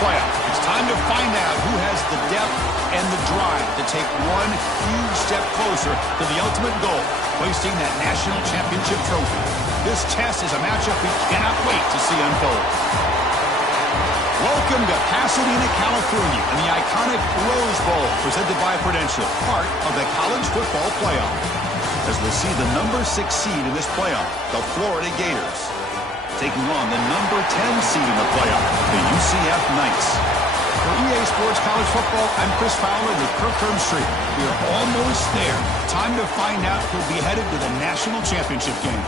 playoff. It's time to find out who has the depth and the drive to take one huge step closer to the ultimate goal, hoisting that national championship trophy. This test is a matchup we cannot wait to see unfold. Welcome to Pasadena, California, and the iconic Rose Bowl, presented by Prudential, part of the college football playoff. As we'll see the number 6 seed in this playoff, the Florida Gators, taking on the number 10 seed in the playoff, the UCF Knights. For EA Sports College Football, I'm Chris Fowler with Kirk Herbstreit. We are almost there. Time to find out who'll be headed to the national championship game.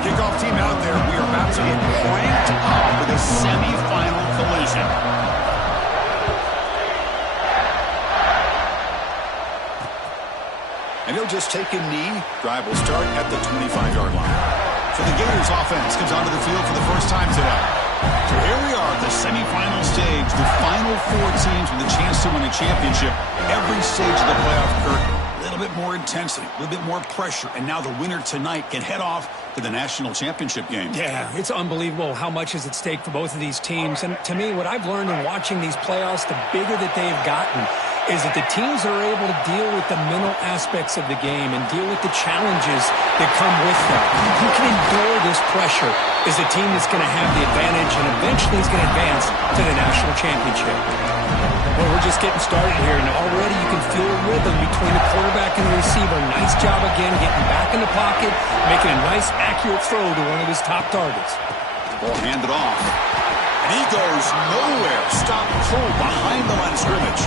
Kickoff team out there. We are about to get cranked up for the semifinal collision. And he'll just take a knee. Drive will start at the 25-yard line. So the Gators offense comes onto the field for the first time today. So here we are at the semifinal stage. The final 4 teams with a chance to win a championship. Every stage of the playoff, Kirk, a little bit more intensity, a little bit more pressure. And now the winner tonight can head off to the national championship game. Yeah, it's unbelievable how much is at stake for both of these teams. And to me, what I've learned in watching these playoffs, the bigger that they've gotten, is that the teams are able to deal with the mental aspects of the game and deal with the challenges that come with them. Who can endure this pressure is the team that's going to have the advantage and eventually is going to advance to the national championship. Well, we're just getting started here, and already you can feel a rhythm between the quarterback and the receiver. Nice job again getting back in the pocket, making a nice, accurate throw to one of his top targets. Ball handed off. And he goes nowhere. Stop cold behind the line of scrimmage.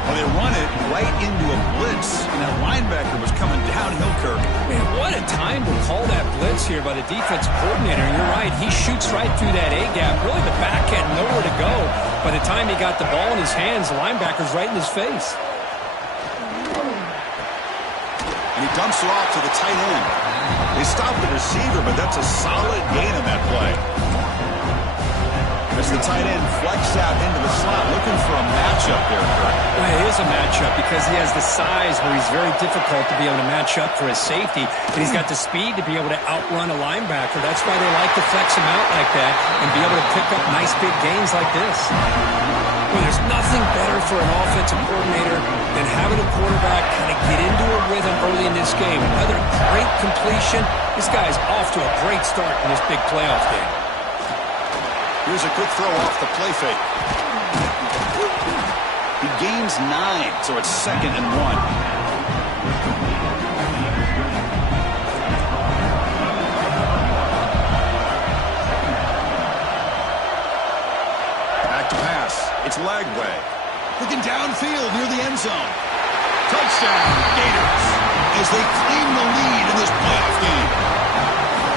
Well, they run it right into a blitz, and that linebacker was coming downhill, Kirk. Man, what a time to call that blitz here by the defensive coordinator. You're right, he shoots right through that A-gap. Really, the back had nowhere to go. By the time he got the ball in his hands, the linebacker's right in his face. And he dumps it off to the tight end. They stop the receiver, but that's a solid gain on that play. As the tight end flex out into the slot, looking for a matchup there, Kirk. Well, it is a matchup because he has the size where he's very difficult to be able to match up for his safety, and he's got the speed to be able to outrun a linebacker. That's why they like to flex him out like that and be able to pick up nice big gains like this. Well, there's nothing better for an offensive coordinator than having a quarterback kind of get into a rhythm early in this game. Another great completion. This guy's off to a great start in this big playoff game. Here's a quick throw off the play fake. He gains 9, so it's 2nd and 1. Back to pass. It's Lagway. Looking downfield near the end zone. Touchdown, Gators, as they claim the lead in this playoff game.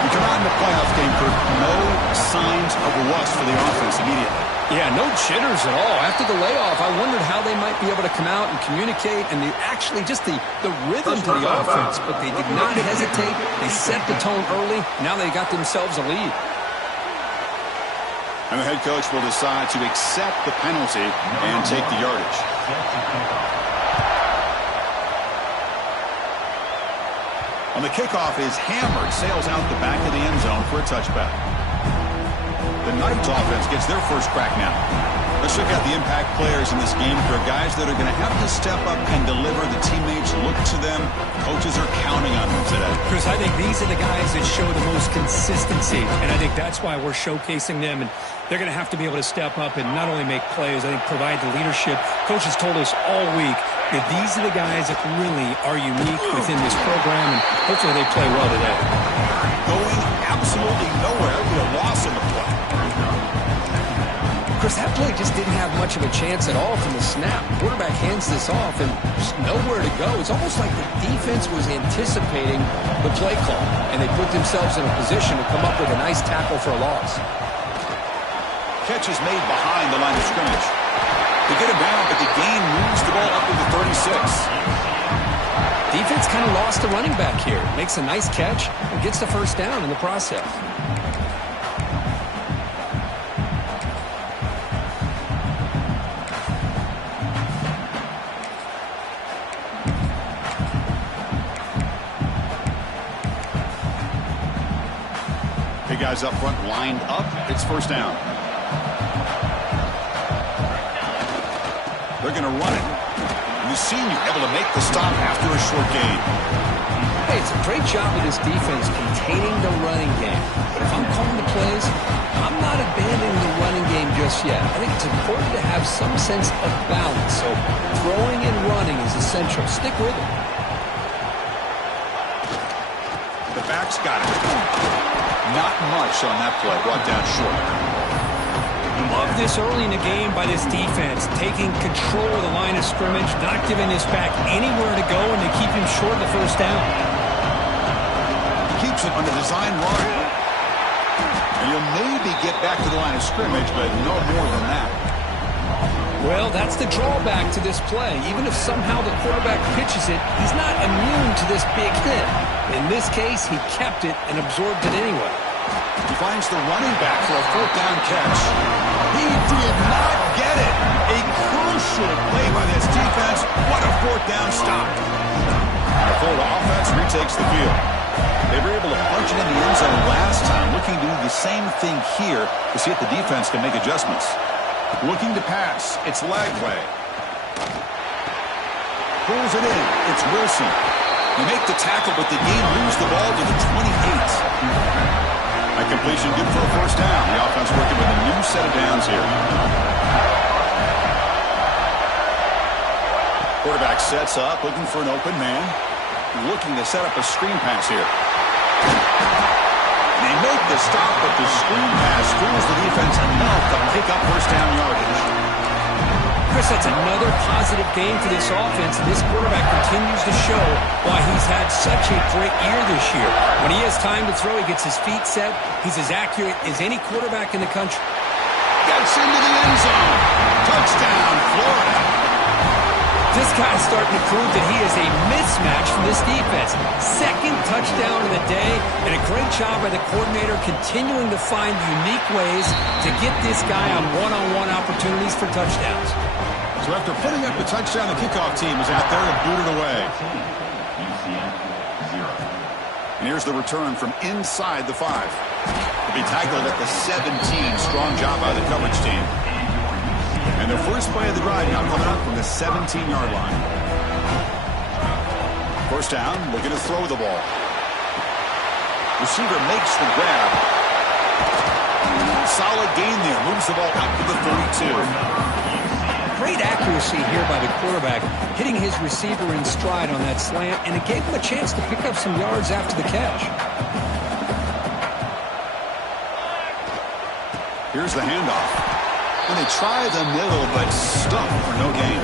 We come out in the playoff game, Kirk. No signs of rust for the offense immediately. Yeah, no jitters at all. After the layoff, I wondered how they might be able to come out and communicate and actually just the rhythm to the offense. But they did not hesitate. They set the tone early. Now they got themselves a lead. And the head coach will decide to accept the penalty and take the yardage. On the kickoff is hammered, sails out the back of the end zone for a touchback. The Knights offense gets their first crack now. Let's check out the impact players in this game. For guys that are going to have to step up and deliver. The teammates look to them. Coaches are counting on them today. Chris, I think these are the guys that show the most consistency, and I think that's why we're showcasing them. And they're going to have to be able to step up and not only make plays, I think provide the leadership. Coaches told us all week that these are the guys that really are unique within this program, and hopefully they play well today. Going absolutely nowhere with a loss in the play. Chris, that play just didn't have much of a chance at all from the snap. The quarterback hands this off and just nowhere to go. It's almost like the defense was anticipating the play call, and they put themselves in a position to come up with a nice tackle for a loss. Catch is made behind the line of scrimmage. They get it down, but the gain moves the ball up to the 36. Defense kind of lost the running back here. Makes a nice catch and gets the first down in the process. guys up front lined up. It's first down. They're going to run it. And the senior able to make the stop after a short gain. Hey, it's a great job of this defense containing the running game. But if I'm calling the plays, I'm not abandoning the running game just yet. I think it's important to have some sense of balance. So throwing and running is essential. Stick with it. The back's got it. Not much on that play. Brought down short. Love this early in the game by this defense, taking control of the line of scrimmage, not giving this back anywhere to go, and to keep him short of the first down. He keeps it on the design run. And you'll maybe get back to the line of scrimmage, but no more than that. Well, that's the drawback to this play. Even if somehow the quarterback pitches it, he's not immune to this big hit. In this case, he kept it and absorbed it anyway. He finds the running back for a fourth down catch. He did not get it. A crucial play by this defense. What a fourth down stop. And the Florida offense retakes the field. They were able to punch it in the end zone last time, looking to do the same thing here to see if the defense can make adjustments. Looking to pass. It's Lagway. Pulls it in. It's Wilson. You make the tackle, but the game moves the ball to the 28. A completion good for a first down. The offense working with a new set of downs here. Quarterback sets up, looking for an open man. Looking to set up a screen pass here. They make the stop, but the screen pass fools the defense enough to pick up first down yardage. Chris, that's another positive game for this offense, and this quarterback continues to show why he's had such a great year this year. When he has time to throw, he gets his feet set. He's as accurate as any quarterback in the country. Gets into the end zone. Touchdown, Florida. This guy's starting to prove that he is a mismatch for this defense. Second touchdown of the day, and a great job by the coordinator continuing to find unique ways to get this guy on one-on-one opportunities for touchdowns. So after putting up the touchdown, the kickoff team is out there and booted away. And here's the return from inside the 5. He'll be tackled at the 17. Strong job by the coverage team. And their first play of the drive now coming up from the 17-yard line. First down, looking to throw the ball. Receiver makes the grab. Solid gain there. Moves the ball out to the 42. Great accuracy here by the quarterback, hitting his receiver in stride on that slant, and it gave him a chance to pick up some yards after the catch. Here's the handoff. And they try the middle, but stuck for no gain.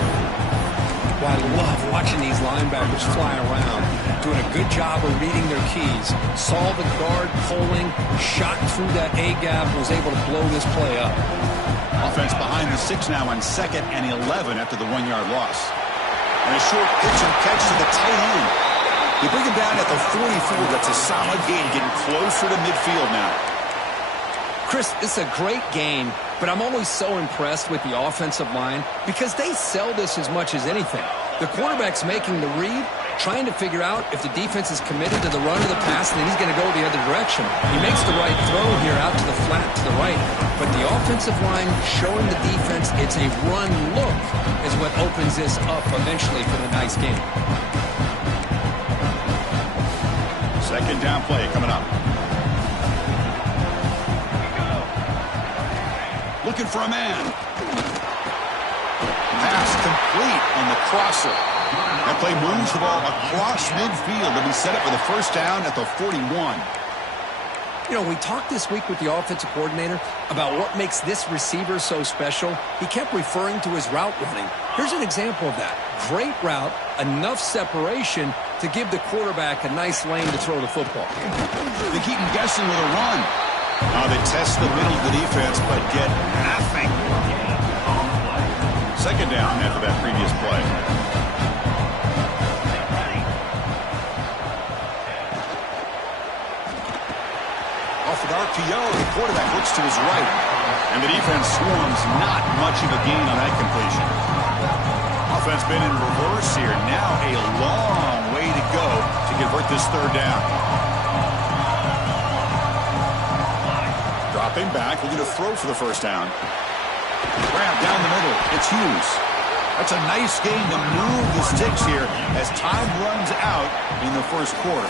Well, I love watching these linebackers fly around, doing a good job of reading their keys. Saw the guard pulling, shot through that A-gap, was able to blow this play up. Offense behind the 6 now on 2nd and 11 after the 1-yard loss. And a short pitch and catch to the tight end. They bring him down at the 44. That's a solid gain, getting closer to midfield now. Chris, this is a great game, but I'm always so impressed with the offensive line because they sell this as much as anything. The quarterback's making the read, trying to figure out if the defense is committed to the run or the pass, and then he's going to go the other direction. He makes the right throw here out to the flat to the right, but the offensive line showing the defense it's a run look is what opens this up eventually for the nice game. Second down play coming up. Looking for a man. Pass complete on the crosser. That play moves the ball across midfield to be set up for the first down at the 41. You know, we talked this week with the offensive coordinator about what makes this receiver so special. He kept referring to his route running. Here's an example of that. Great route, enough separation to give the quarterback a nice lane to throw the football. They keep him guessing with a run. Now they test the middle of the defense, but get nothing. Second down after that previous play. Off an RPO, the quarterback looks to his right. And the defense swarms, not much of a gain on that completion. Offense been in reverse here. Now a long way to go to convert this third down. Dropping back, looking to throw for the first down. Grab down the middle. It's Hughes. That's a nice game to move the sticks here as time runs out in the first quarter.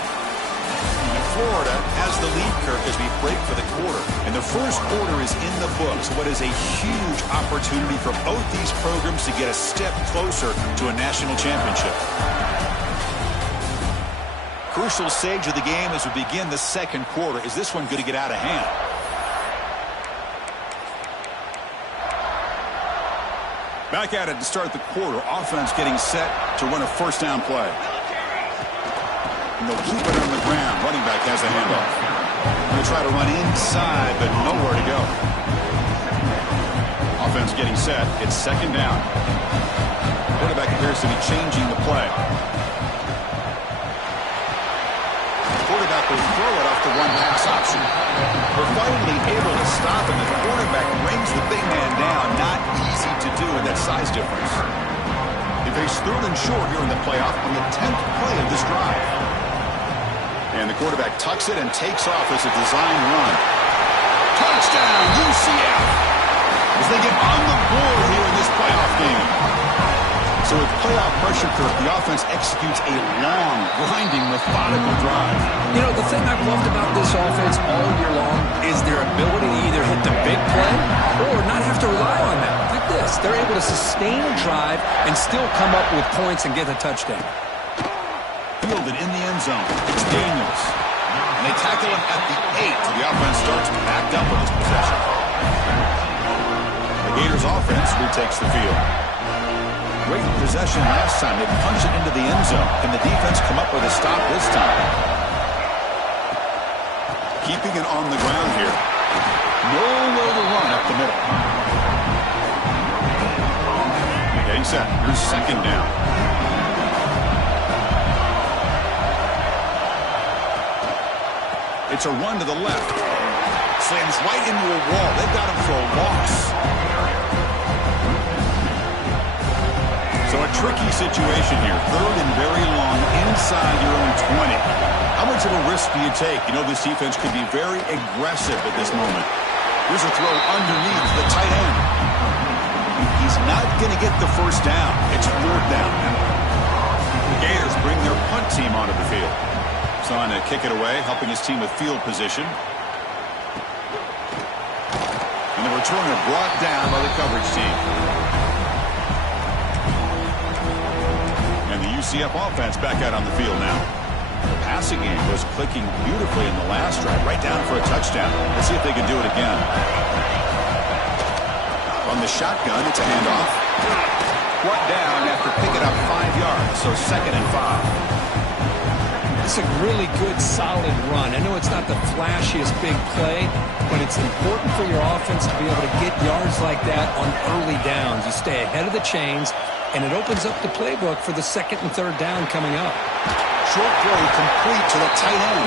Florida has the lead, Kirk, as we break for the quarter. And the first quarter is in the books. What is a huge opportunity for both these programs to get a step closer to a national championship. Crucial stage of the game as we begin the second quarter. Is this one going to get out of hand? Back at it to start the quarter. Offense getting set to run a first down play. And they'll keep it on the ground. Running back has the handoff. Going to try to run inside, but nowhere to go. Offense getting set. It's second down. Quarterback appears to be changing the play. Quarterback will throw it off the one-pass option. We're finally able to stop him. The quarterback brings the big man down. Not easy to do with that size difference. They face third and short here in the playoff on the 10th play of this drive. And the quarterback tucks it and takes off as a design run. Touchdown, UCF! As they get on the board here in this playoff game. So with playoff pressure, Kirk, the offense executes a long, grinding, methodical drive. You know, the thing I've loved about this offense all year long is their ability to either hit the big play or not have to rely on that. Like this, they're able to sustain a drive and still come up with points and get a touchdown. Fielded in the end zone. It's Daniels. And they tackle him at the 8. So the offense starts backed up with this possession. The Gators offense retakes the field. Great possession last time. They punch it into the end zone. Can the defense come up with a stop this time? Keeping it on the ground here. Nowhere to run up the middle. Getting set. Here's second down. It's a run to the left. Slams right into a wall. They've got him for a loss. So a tricky situation here. Third and very long inside your own 20. How much of a risk do you take? You know, this defense could be very aggressive at this moment. Here's a throw underneath the tight end. He's not going to get the first down. It's fourth down. The Gators bring their punt team onto the field. On to kick it away, helping his team with field position. And the returner brought down by the coverage team. And the UCF offense back out on the field now. The passing game was clicking beautifully in the last drive, right down for a touchdown. Let's see if they can do it again. On the shotgun, it's a handoff. Brought down after picking up 5 yards, so second and 5. It's a really good, solid run. I know it's not the flashiest big play, but it's important for your offense to be able to get yards like that on early downs. You stay ahead of the chains, and it opens up the playbook for the second and third down coming up. Short throw complete to the tight end.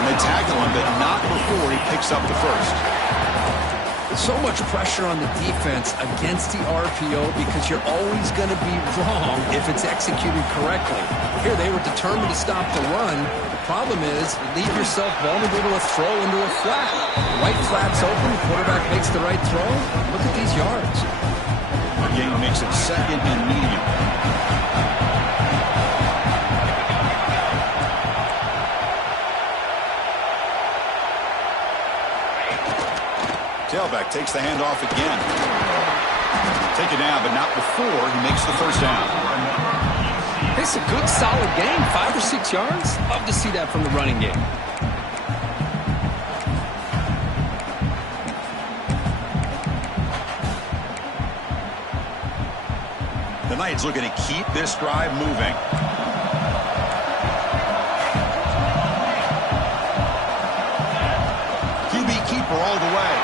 And they tackle him, but not before he picks up the first. So much pressure on the defense against the RPO because you're always going to be wrong if it's executed correctly. Here, they were determined to stop the run. The problem is you leave yourself vulnerable to a throw into a flat. Right flat's open, the quarterback makes the right throw. Look at these yards. The game makes it second and medium. Tailback takes the handoff again. Take it down, but not before he makes the first down. It's a good, solid game. 5 or 6 yards. Love to see that from the running game. The Knights looking to keep this drive moving. QB keeper all the way.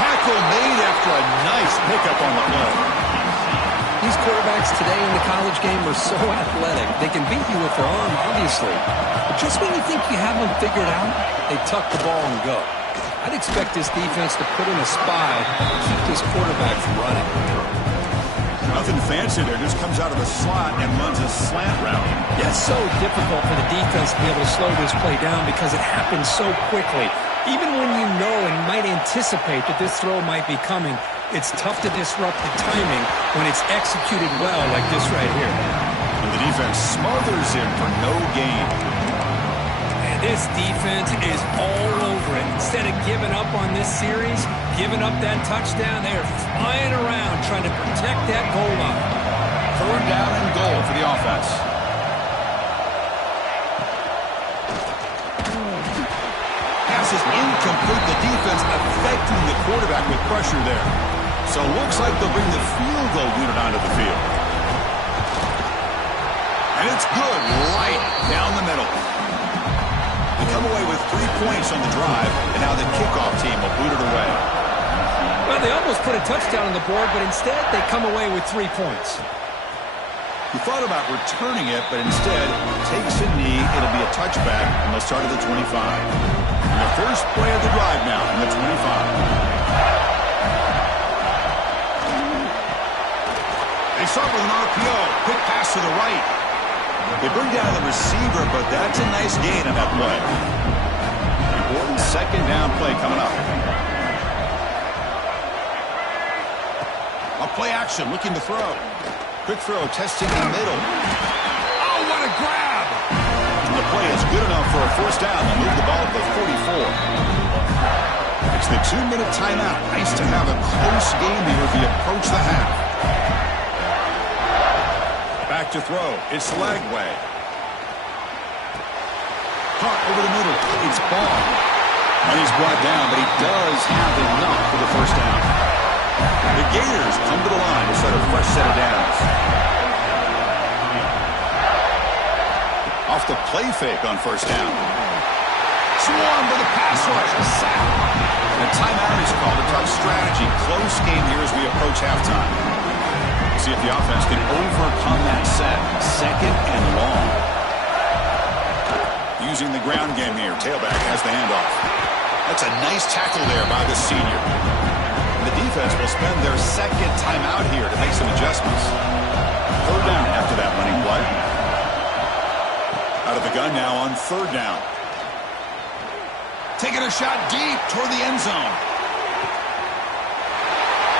Tackle made after a nice pickup on the play. These quarterbacks today in the college game are so athletic. They can beat you with their arm, obviously. But just when you think you have them figured out, they tuck the ball and go. I'd expect this defense to put in a spy and keep this quarterback from running. Nothing fancy there. Just comes out of the slot and runs a slant route. Yeah, it's so difficult for the defense to be able to slow this play down because it happens so quickly. Even when you know and might anticipate that this throw might be coming, it's tough to disrupt the timing when it's executed well like this right here. And the defense smothers him for no gain. And this defense is all over it. Instead of giving up on this series, giving up that touchdown, they are flying around trying to protect that goal line. 3rd down and goal for the offense. Pass is incomplete. The defense affecting the quarterback with pressure there. So it looks like they'll bring the field goal unit onto the field. And it's good right down the middle. They come away with 3 points on the drive, and now the kickoff team will boot it away. Well, they almost put a touchdown on the board, but instead they come away with 3 points. He thought about returning it, but instead takes a knee. It'll be a touchback, and they'll start at the 25. And the first play of the drive now from the 25. They start with an RPO. Quick pass to the right. They bring down the receiver, but that's a nice gain on that play. Important 2nd down play coming up. A play action, looking to throw. Quick throw, testing the middle. Oh, what a grab! And the play is good enough for a 1st down. They'll move the ball to the 44. It's the 2-minute timeout. Nice to have a close game here as we approach the half. Back to throw. It's Lagway. Caught over the middle. It's Ball. And he's brought down, but he does have enough for the 1st down. The Gators come to the line to set a fresh set of downs. Off the play fake on 1st down. Swarm for the pass rush. A sack. And a timeout is called. A tough strategy. Close game here as we approach halftime. See if the offense can overcome that set. 2nd and long. Using the ground game here. Tailback has the handoff. That's a nice tackle there by the senior. And the defense will spend their 2nd timeout here to make some adjustments. 3rd down after that running play. Out of the gun now on 3rd down. Taking a shot deep toward the end zone.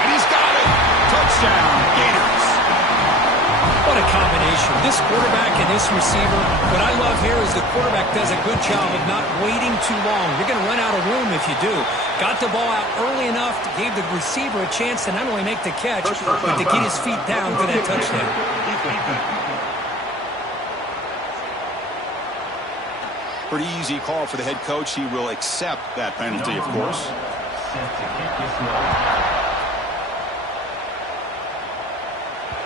And he's got it. Touchdown, Gators. What a combination. This quarterback and this receiver. What I love here is the quarterback does a good job of not waiting too long. You're going to run out of room if you do. Got the ball out early enough, gave the receiver a chance to not only make the catch, but to get his feet down for that touchdown. Pretty easy call for the head coach. He will accept that penalty, of course.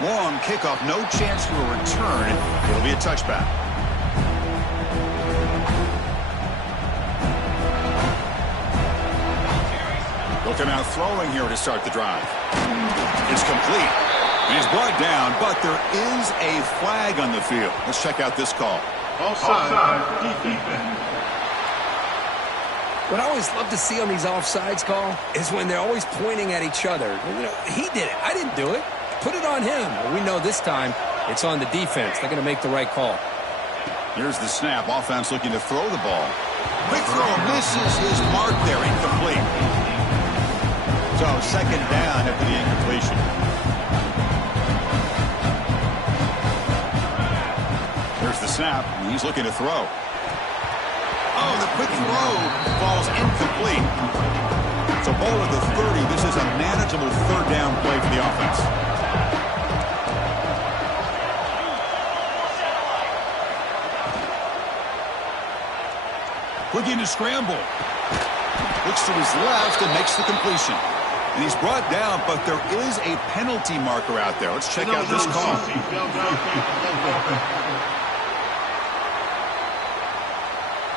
Long kickoff, no chance for a return. It'll be a touchback. They'll come out throwing here to start the drive. It's complete. He's brought down, but there is a flag on the field. Let's check out this call. Offside. Defense. What I always love to see on these offsides call is when they're always pointing at each other. You know, he did it. I didn't do it. Put it on him. Well, we know this time it's on the defense. They're going to make the right call. Here's the snap. Offense looking to throw the ball. Quick throw misses his mark there. Incomplete. So 2nd down after the incompletion. There's the snap. He's looking to throw. Oh, the quick throw falls incomplete. So ball at the 30. This is a manageable 3rd down play for the offense. Looking to scramble. Looks to his left and makes the completion. And he's brought down, but there is a penalty marker out there. Let's check out this call.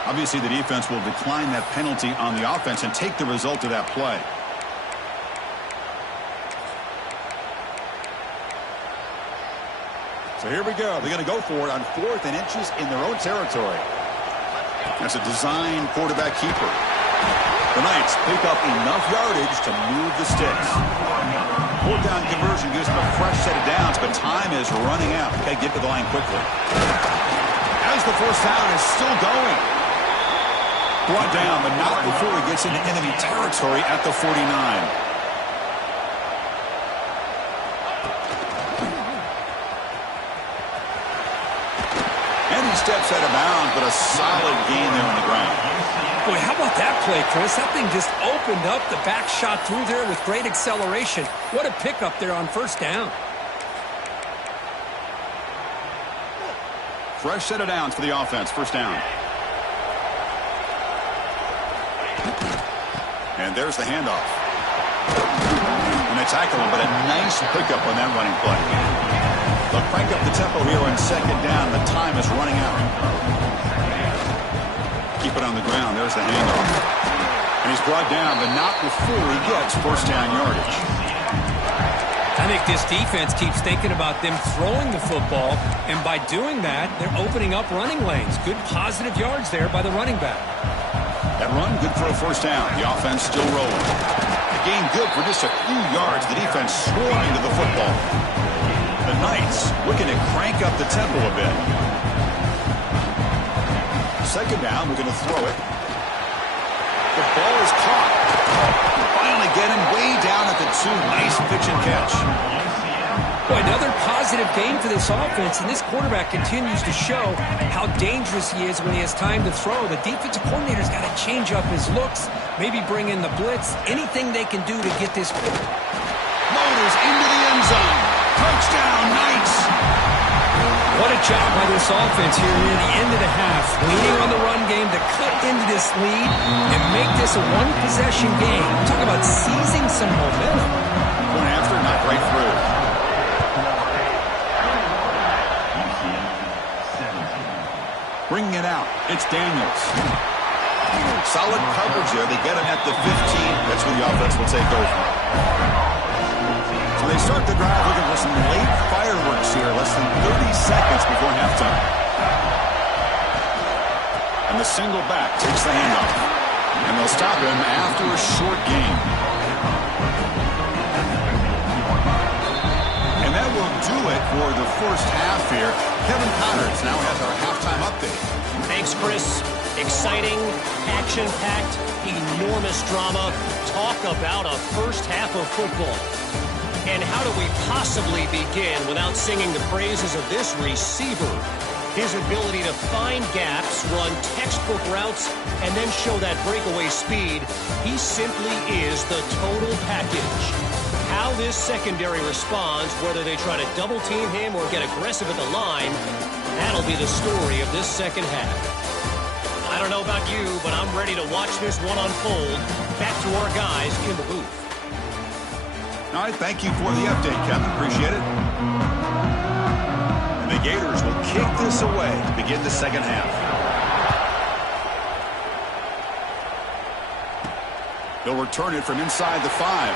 Obviously, the defense will decline that penalty on the offense and take the result of that play. So here we go. They're going to go for it on 4th and inches in their own territory. That's a design quarterback keeper. The Knights pick up enough yardage to move the sticks. 4th down conversion gives them a fresh set of downs, but time is running out. Got to get to the line quickly. As the 1st down is still going. Brought down, but not before he gets into enemy territory at the 49. And he steps out of bounds, but a solid gain there on the ground. Boy, how about that play, Chris? That thing just opened up. The back shot through there with great acceleration. What a pickup there on first down. Fresh set of downs for the offense. First down. And there's the handoff. And they tackle him, but a nice pickup on that running play. They'll crank up the tempo here on second down. The time is running out. Keep it on the ground. There's the handoff. And he's brought down, but not before he gets first down yardage. I think this defense keeps thinking about them throwing the football, and by doing that, they're opening up running lanes. Good positive yards there by the running back. That run, good for a first down. The offense still rolling. The gain good for just a few yards. The defense swarming to the football. The Knights looking to crank up the tempo a bit. Second down, we're going to throw it. The ball is caught. Finally getting way down at the 2. Nice pitch and catch. Boy, another positive game for this offense, and this quarterback continues to show how dangerous he is when he has time to throw. The defensive coordinator's got to change up his looks, maybe bring in the blitz, anything they can do to get this. Motors into the end zone. Touchdown, Knights. What a job by this offense here near the end of the half, leaning on the run game to cut into this lead and make this a one-possession game. Talk about seizing some momentum. Going after, not right through. Bringing it out, it's Daniels. Solid coverage there. They get him at the 15. That's where the offense will take over. So they start the drive looking for some late fireworks here. Less than 30 seconds before halftime. And the single back takes the handoff. And they'll stop him after a short game. And that will do it for the first half here. Kevin Connors now has our halftime update. Thanks, Chris. Exciting, action-packed, enormous drama. Talk about a first half of football. And how do we possibly begin without singing the praises of this receiver? His ability to find gaps, run textbook routes, and then show that breakaway speed. He simply is the total package. How this secondary responds, whether they try to double-team him or get aggressive at the line, that'll be the story of this second half. I don't know about you, but I'm ready to watch this one unfold. Back to our guys in the booth. All right, thank you for the update, Kevin. Appreciate it. And the Gators will kick this away to begin the second half. They'll return it from inside the 5.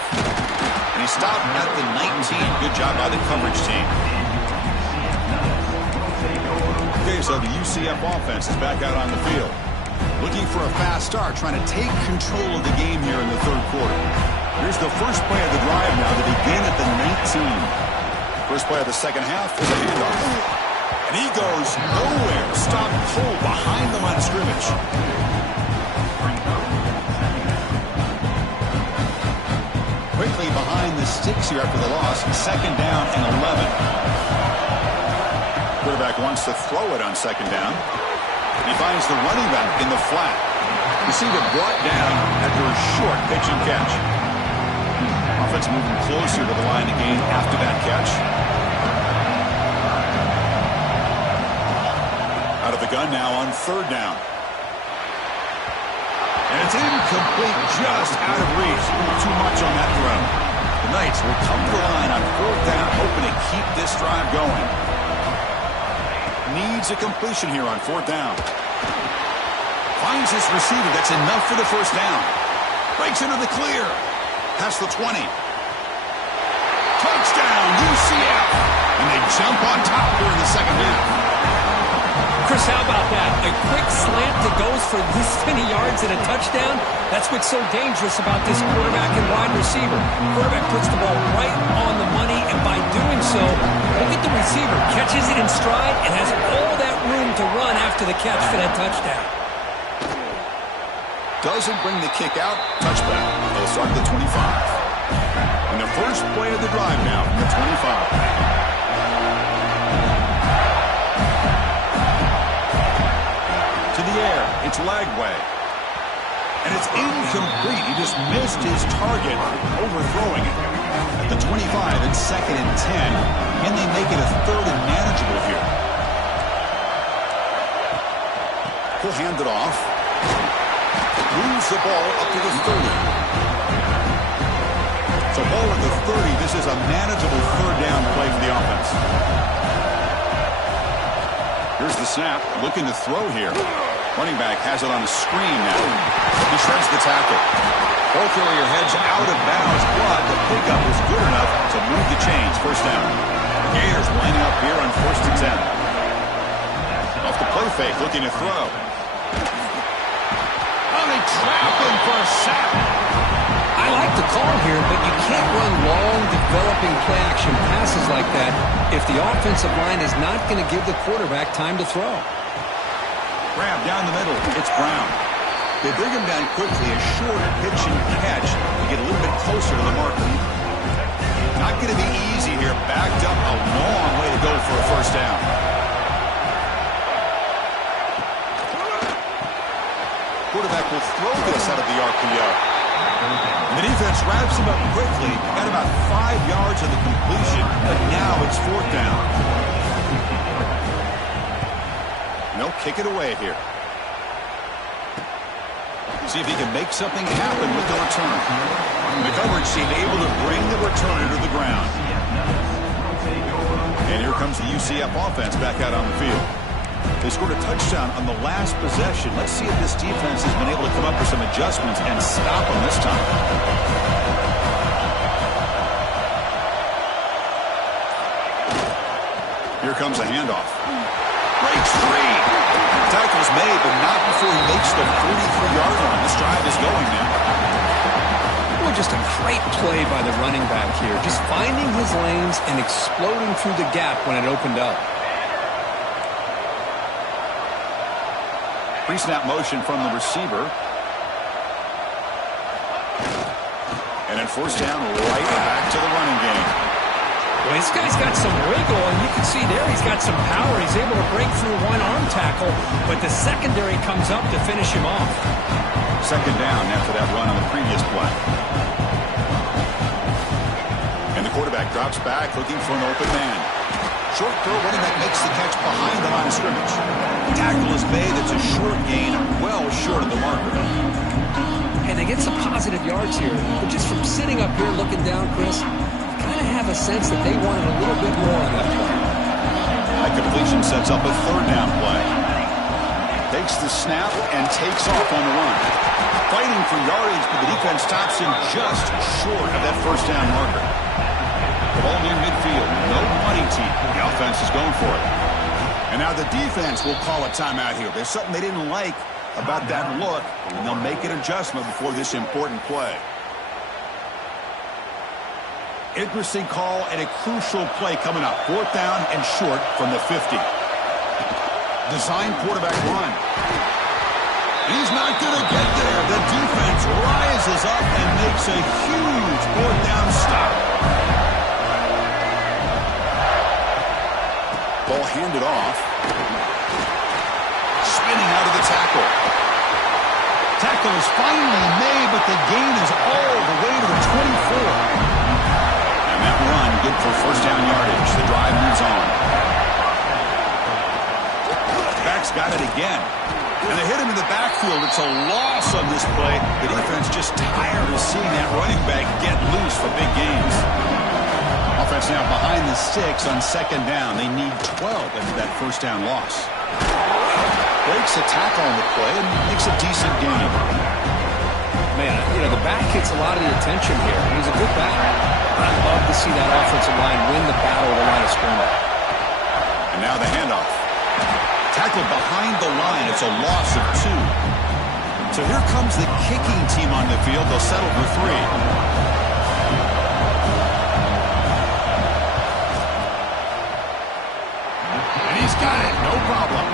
And he stopped at the 19. Good job by the coverage team. Okay, so the UCF offense is back out on the field. Looking for a fast start, trying to take control of the game here in the third quarter. Here's the first play of the drive now to begin at the 19. First play of the second half is a handoff. And he goes nowhere. Stopped cold behind the line of scrimmage. Quickly behind the sticks here after the loss. Second down and 11. Quarterback wants to throw it on second down. He finds the running back in the flat. You see it brought down after a short pitch and catch. Offense moving closer to the line of game after that catch. Out of the gun now on third down. And it's incomplete, just out of reach. Too much on that throw. The Knights will come to the line on fourth down, hoping to keep this drive going. Needs a completion here on fourth down. Finds his receiver. That's enough for the first down. Breaks into the clear. Past the 20. Touchdown, UCF. And they jump on top here in the second half. Chris, how about that? A quick slant that goes for this many yards and a touchdown. That's what's so dangerous about this quarterback and wide receiver. Quarterback puts the ball right on the money, and by doing so, look at the receiver. Catches it in stride and has all that room to run after the catch for that touchdown. Doesn't bring the kick out. Touchback. They'll start at the 25. And the first play of the drive now from the 25. To the air. It's Lagway. And it's incomplete. He just missed his target, overthrowing it. At the 25, it's 2nd and 10. And they make it a 3rd and manageable here. He'll hand it off. Moves the ball up to the 30. So ball at the 30. This is a manageable 3rd down play for the offense. Here's the snap. Looking to throw here. Running back has it on a screen now. He shreds the tackle. Ball carrier heads out of bounds, but the pickup is good enough to move the chains. First down. The Gators lining up here on 1st and 10. Off the play fake, looking to throw. Oh, they trap him for a sack. I like the call here, but you can't run long, developing play-action passes like that if the offensive line is not going to give the quarterback time to throw. Grab down the middle. It's Brown. They bring him down quickly. A short pitch and catch to get a little bit closer to the marker. Not going to be easy here. Backed up a long way to go for a first down. Quarterback will throw this out of the RPO. And the defense wraps him up quickly. Got about 5 yards of the completion, but now it's 4th down. They'll kick it away here. See if he can make something happen with the return. The coverage team able to bring the returner to the ground. And here comes the UCF offense back out on the field. They scored a touchdown on the last possession. Let's see if this defense has been able to come up with some adjustments and stop them this time. Here comes a handoff. Breaks free. Tackle's made, but not before he makes the 43-yard line. This drive is going now. Well, just a great play by the running back here. Just finding his lanes and exploding through the gap when it opened up. Pre-snap motion from the receiver. And then 1st down, right back to the running game. Well, this guy's got some wiggle, and you can see there he's got some power. He's able to break through one arm tackle, but the secondary comes up to finish him off. 2nd down after that run on the previous play. And the quarterback drops back looking for an open man. Short throw, running back makes the catch behind the line of scrimmage. Tackle is made. It's a short gain, well short of the marker. And they get some positive yards here, but just from sitting up here looking down, Chris, kind of have a sense that they wanted a little bit more on that play. That completion sets up a 3rd down play. Takes the snap and takes off on the run. Fighting for yardage, but the defense stops him just short of that 1st down marker. The ball near midfield. No money team. The offense is going for it. And now the defense will call a timeout here. There's something they didn't like about that look, and they'll make an adjustment before this important play. Interesting call and a crucial play coming up. 4th down and short from the 50. Design quarterback run. He's not going to get there. The defense rises up and makes a huge 4th down stop. Ball handed off. Spinning out of the tackle. Tackle is finally made, but the gain is all the way to the 24. That run, good for 1st down yardage. The drive moves on. Back's got it again. And they hit him in the backfield. It's a loss on this play. The defense just tired of seeing that running back get loose for big gains. Offense now behind the 6 on 2nd down. They need 12 after that 1st down loss. Breaks a tackle on the play and makes a decent gain. Man, the back gets a lot of the attention here. He's a good back. I'd love to see that offensive line win the battle of the line of scrimmage. And now the handoff. Tackle behind the line. It's a loss of 2. So here comes the kicking team on the field. They'll settle for 3. And he's got it. No problem.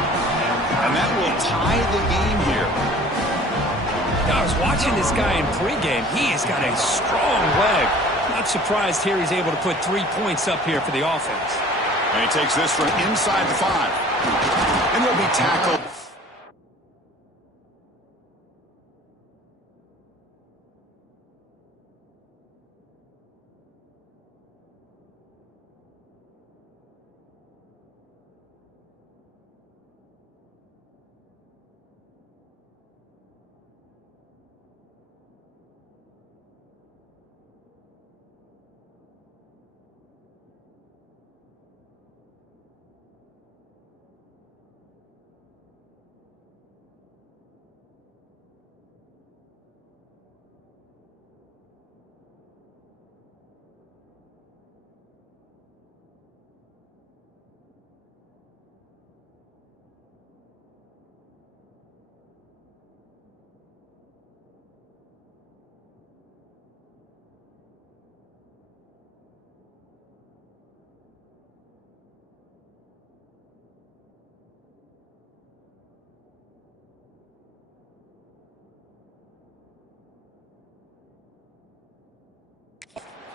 And that will tie the game here. I was watching this guy in pregame. He has got a strong leg. Not surprised here he's able to put 3 points up here for the offense. And he takes this from inside the 5. And he'll be tackled.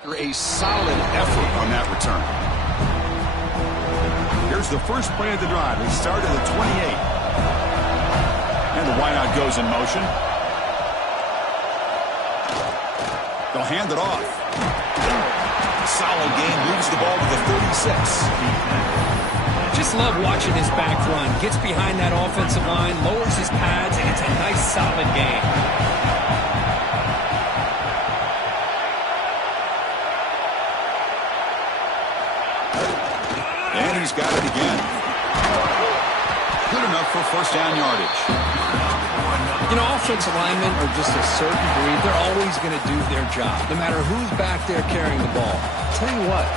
A solid effort on that return. Here's the first play of the drive. They start at the 28. And the wideout goes in motion. They'll hand it off. Solid game. Moves the ball to the 36. Just love watching his back run. Gets behind that offensive line, lowers his pads, and it's a nice, solid game. He's got it again. Good enough for first down yardage. You know, offensive linemen are just a certain breed. They're always going to do their job, no matter who's back there carrying the ball. I'll tell you what,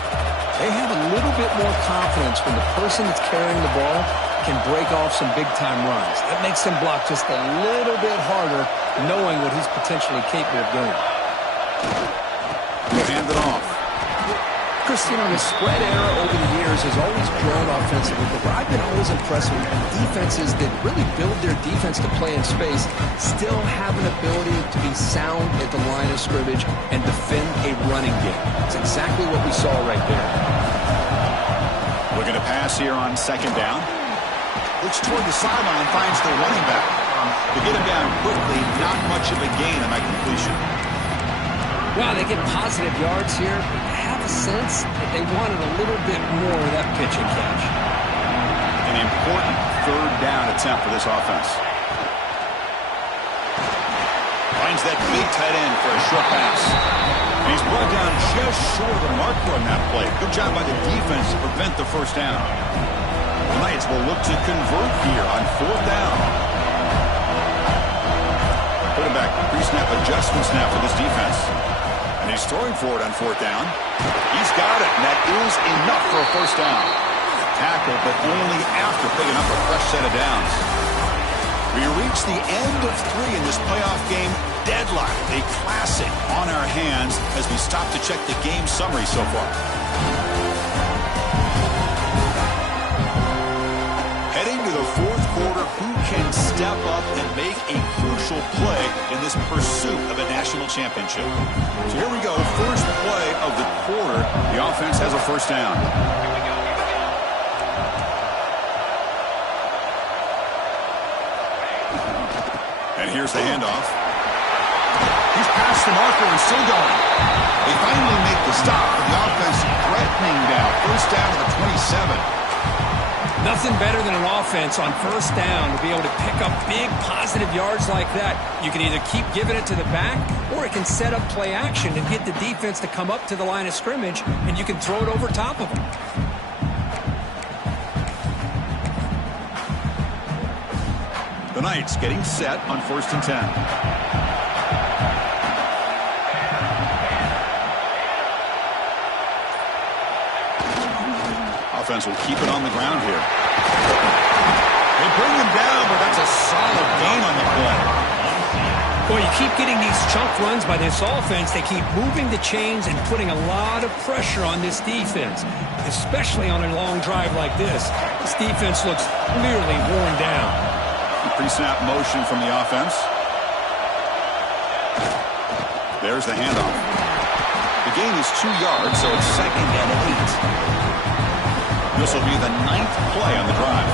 they have a little bit more confidence when the person that's carrying the ball can break off some big-time runs. That makes them block just a little bit harder, knowing what he's potentially capable of doing. Hand it off. Chris, you know, the spread era over the years has always grown offensively, but where I've been always impressed with defenses that really build their defense to play in space still have an ability to be sound at the line of scrimmage and defend a running game. It's exactly what we saw right there. Looking to pass here on second down. Looks toward the sideline, finds the running back. To get him down quickly, not much of a gain on that completion. Well, they get positive yards here, but I have a sense that they wanted a little bit more of that pitch and catch. An important third down attempt for this offense. Finds that big tight end for a short pass. And he's brought down just short of the marker on that play. Good job by the defense to prevent the first down. The Knights will look to convert here on fourth down. Put him back. Pre-snap adjustment snap for this defense. And he's throwing for it on fourth down. He's got it, and that is enough for a first down. Tackle, but only after picking up a fresh set of downs. We reach the end of 3 in this playoff game. Deadlock, a classic on our hands as we stop to check the game summary so far. Heading to the fourth quarter, who can step up and make a crucial play in this pursuit of a national championship? So here we go, first play of the quarter. The offense has a first down. And here's the handoff. He's past the marker and still going. They finally make the stop for the offense threatening now. First down to the 27. Nothing better than an offense on first down to be able to pick up big positive yards like that. You can either keep giving it to the back, or it can set up play action and get the defense to come up to the line of scrimmage, and you can throw it over top of them. The Knights getting set on 1st and 10. Offense will keep it on the ground here. They bring him down, but that's a solid gain on the play. Boy, you keep getting these chunk runs by this offense. They keep moving the chains and putting a lot of pressure on this defense, especially on a long drive like this. This defense looks clearly worn down. Pre-snap motion from the offense. There's the handoff. The gain is 2 yards, so it's 2nd and 8. This will be the 9th play on the drive.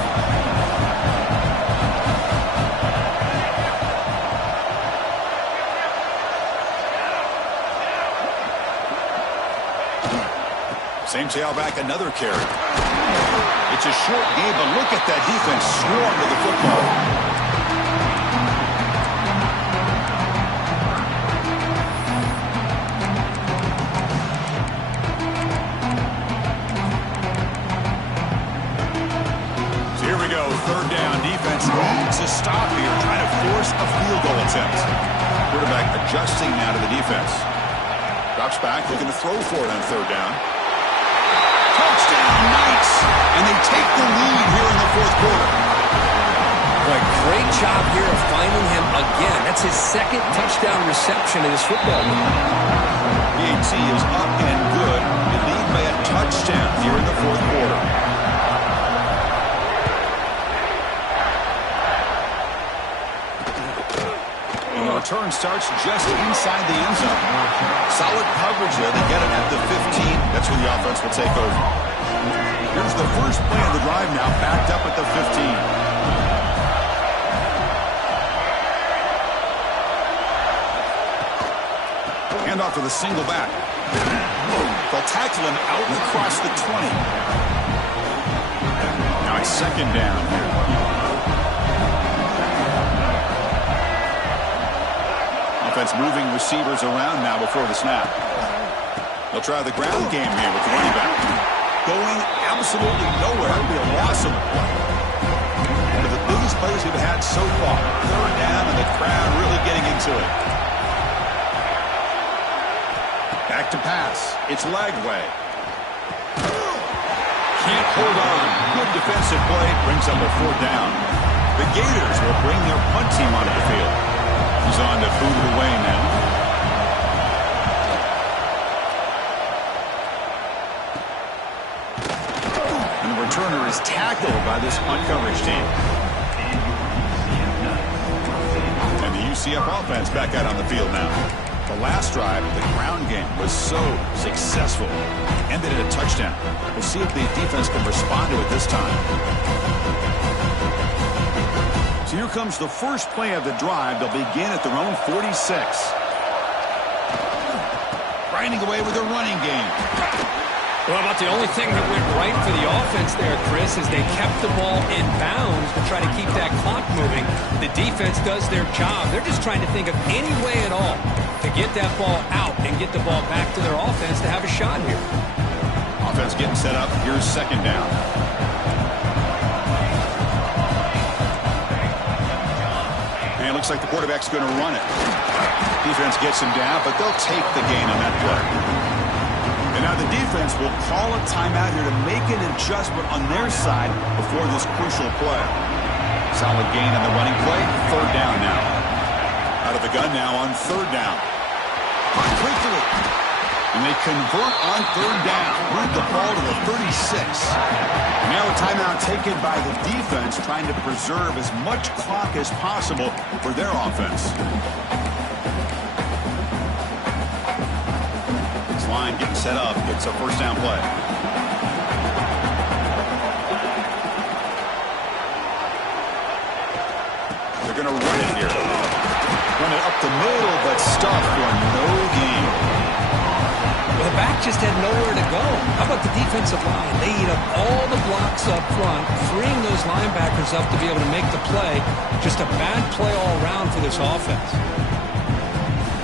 Same tailback, another carry. It's a short game, but look at that defense swarm to the football. So here we go, 3rd down. Defense needs a stop here, trying to force a field goal attempt. Quarterback adjusting now to the defense. Drops back, looking to throw for it on 3rd down. Touchdown, Knights, and they take the lead here in the 4th quarter. Boy, great job here of finding him again. That's his 2nd touchdown reception in this football game. PAT is up and good. They lead by a touchdown here in the 4th quarter. And the return starts just inside the end zone. Solid coverage there. They get it at the 15. That's where the offense will take over. Here's the first play of the drive now, backed up at the 15. Handoff to the single back. They'll tackle him out across the 20. Now it's 2nd down here. Offense moving receivers around now before the snap. They'll try the ground game here with the running back. Going absolutely nowhere. It'll be a loss of one of the biggest plays we've had so far. 3rd down, and the crowd really getting into it. Back to pass. It's Lagway. Can't hold on. Good defensive play. Brings up a 4th down. The Gators will bring their punt team onto the field. He's on to boot it away now. And the returner is tackled by this punt coverage team. And the UCF offense back out on the field now. The last drive, the ground game, was so successful. Ended in a touchdown. We'll see if the defense can respond to it this time. So here comes the first play of the drive. They'll begin at their own 46. Grinding away with a running game. Well, about the only thing that went right for the offense there, Chris, is they kept the ball in bounds to try to keep that clock moving. The defense does their job. They're just trying to think of any way at all to get that ball out and get the ball back to their offense to have a shot here. Offense getting set up. Here's 2nd down. And it looks like the quarterback's going to run it. Defense gets him down, but they'll take the gain on that play. And now the defense will call a timeout here to make an adjustment on their side before this crucial play. Solid gain on the running play. 3rd down now. Out of the gun now on 3rd down. Quickly. And they convert on 3rd down. Move the ball to the 36. Now a timeout taken by the defense, trying to preserve as much clock as possible for their offense. This line getting set up. It's a 1st down play. They're going to run it here. Run it up the middle, but stuffed for no gain. Well, the back just had nowhere to go. How about the defensive line? They eat up all the blocks up front, freeing those linebackers up to be able to make the play. Just a bad play all around for this offense.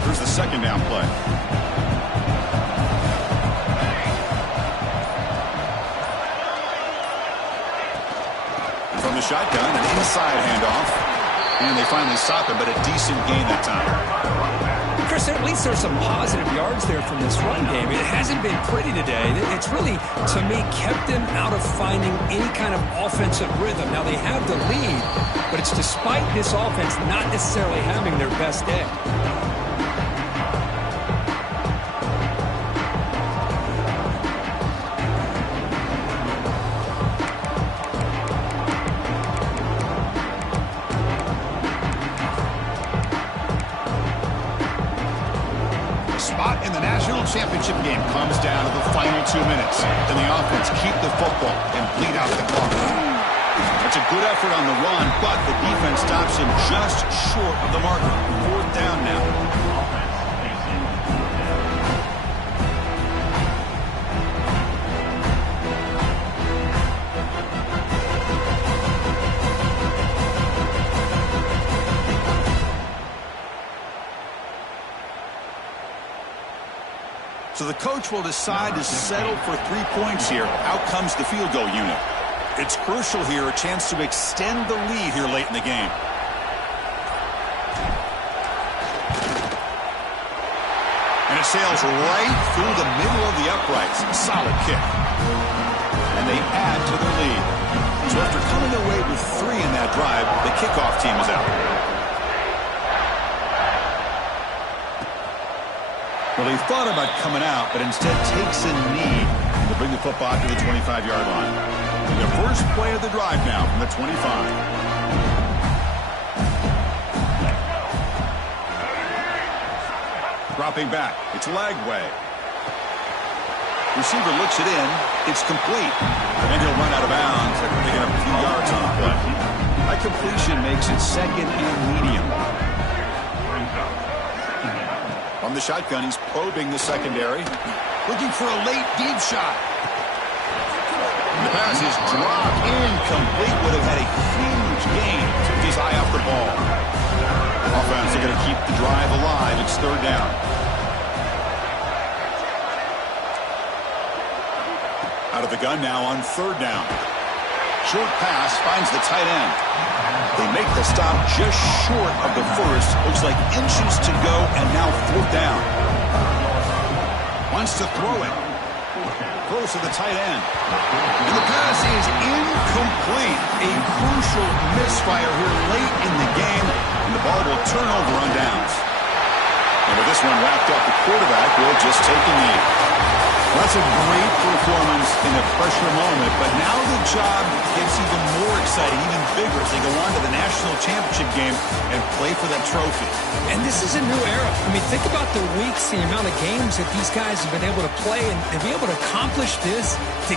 Here's the 2nd down play. From the shotgun, an inside handoff. And they finally stop him, but a decent gain that time. Chris, at least there's some positive yards there from this run game. It hasn't been pretty today. It's really, to me, kept them out of finding any kind of offensive rhythm. Now, they have the lead, but it's despite this offense not necessarily having their best day. championship game comes down to the final 2 minutes. Can the offense keep the football and bleed out the clock? That's a good effort on the run, but the defense stops him just short of the marker. 4th down now. So the coach will decide to settle for 3 points here. Out comes the field goal unit. It's crucial here, a chance to extend the lead here late in the game. And it sails right through the middle of the uprights. Solid kick. And they add to their lead. So after coming away with 3 in that drive, the kickoff team is out. Well, he thought about coming out, but instead takes a knee to bring the football to the 25-yard line. The first play of the drive now from the 25. Dropping back. It's Lagway. Receiver looks it in. It's complete. And he'll run out of bounds after picking up a few yards on the play. That completion makes it 2nd and medium. From the shotgun, he's probing the secondary. Looking for a late deep shot. The pass is dropped incomplete. Would have had a huge gain. Took his eye off the ball. Offense are going to keep the drive alive. It's 3rd down. Out of the gun now on 3rd down. Short pass finds the tight end. They make the stop just short of the first. Looks like inches to go, and now 4th down. Wants to throw it. Throws to the tight end. And the pass is incomplete. A crucial misfire here late in the game, and the ball will turn over on downs. And with this one wrapped up, the quarterback will just take the knee. That's a great performance in a pressure moment, but now the job gets even more exciting, even bigger as they go on to the national championship game and play for that trophy. And this is a new era. I mean, think about the weeks, the amount of games that these guys have been able to play, and to be able to accomplish this, to